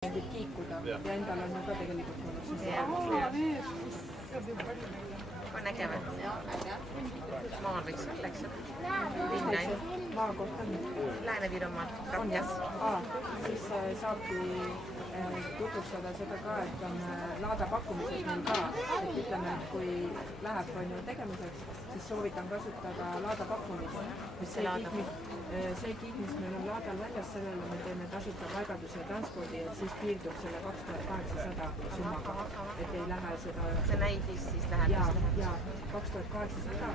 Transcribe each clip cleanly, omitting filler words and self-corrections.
Võib kiikuda ja endal on ju ka tegelikult on äge või? Maal võiks olla, eks ole? Linna maa kohta on? Lääne-Virumaal, Rakjas. Siis saabki tutvustada seda ka, et on laada pakkumised meil ka. Et ütleme, et kui läheb tegemiseks, siis soovitan kasutada laada pakkumist. See kiik, mis meil on laadal väljas, sellele me teeme tasuta paigalduse ja transpordi, et siis piirdub selle 2800 summaga, et ei lähe seda... See näidis siis läheb? Jaa, 2800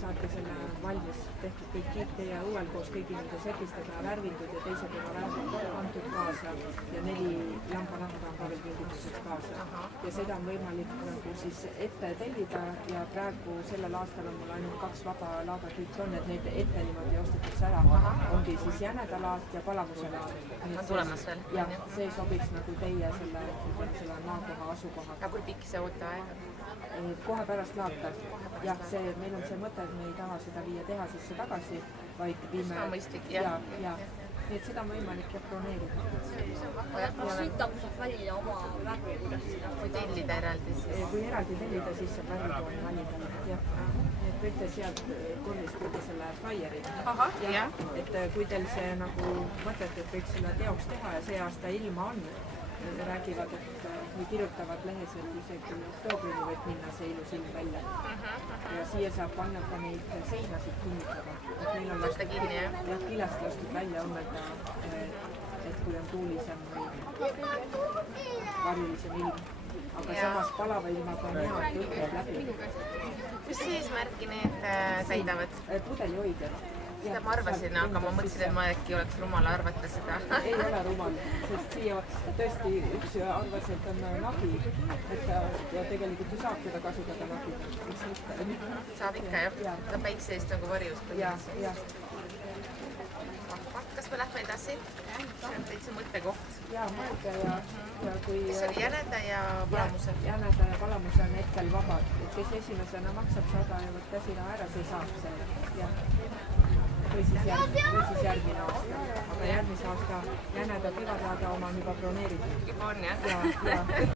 saate selle valmis tehtud kõik kiik teie õuel koos kõigi nende setistada, värvindud ja teised oma värvindud antud kaasa ja 4 lambanahka on ka veel kingitused kaasa. Ja seda on võimalik siis ette tellida ja praegu sellel aastal on mul ainult 2 vaba laadakiik on, et neid ette niimoodi ostetakse ära. Ongi siis jänedalaat ja palamuse-laat. On tulemas veel? Jah, see sobiks nagu teie selle maakoha asukohaga. Aga kui pikk see ooteaeg? Kohe pärast laata. Jah, meil on see mõte, et me ei taha seda viia tehasesse tagasi, vaid viime... See on mõistlik, jah. Nii et seda on võimalik broneerida. Kas siit saab valida oma värvi, kuidas seda? Kui tellida eraldi siis? Kui eraldi tellida, siis saab värvitooni valida. Et võite sealt korvist võtta selle flaieri. Et kui teil see nagu mõtet, et võiks selle teoks teha ja see aasta ilma on, räägivad, et või kirjutavad lehes, et isegi oktoobrini võib minna see ilus ilm välja. Ja siia saab panna ka neid seinasid kinnitada. Meil on kilast lastud välja õmmelda, et kui on tuulisem või varjulisem ilm. Aga samas palava ilmaga on hea, et õhkub läbi. Mis eesmärki need täidavad? Pudelihoidjad. Seda ma arvasin, aga ma mõtlesin, et ma äkki oleks rumal arvata seda. Ei ole rumal, sest siia tõesti üks arvas, et on nagi, ja tegelikult ju saab teda kasutada nagida. Saab ikka jah, ta päikse eest nagu varjus põhimõtteliselt. Kas me lähme edasi? See on täitsa mõttekoht. Jaa, mõelge ja kui... Kes oli jäneda ja palamuse? Jäneda ja palamuse on hetkel vabad. Kes esimesena maksab 100 eurot käsiraha ära, see saab selle. Või siis järgmine aasta. Aga järgmise aasta jäneda kevadlaada oma on juba broneeritud. Juba on jah?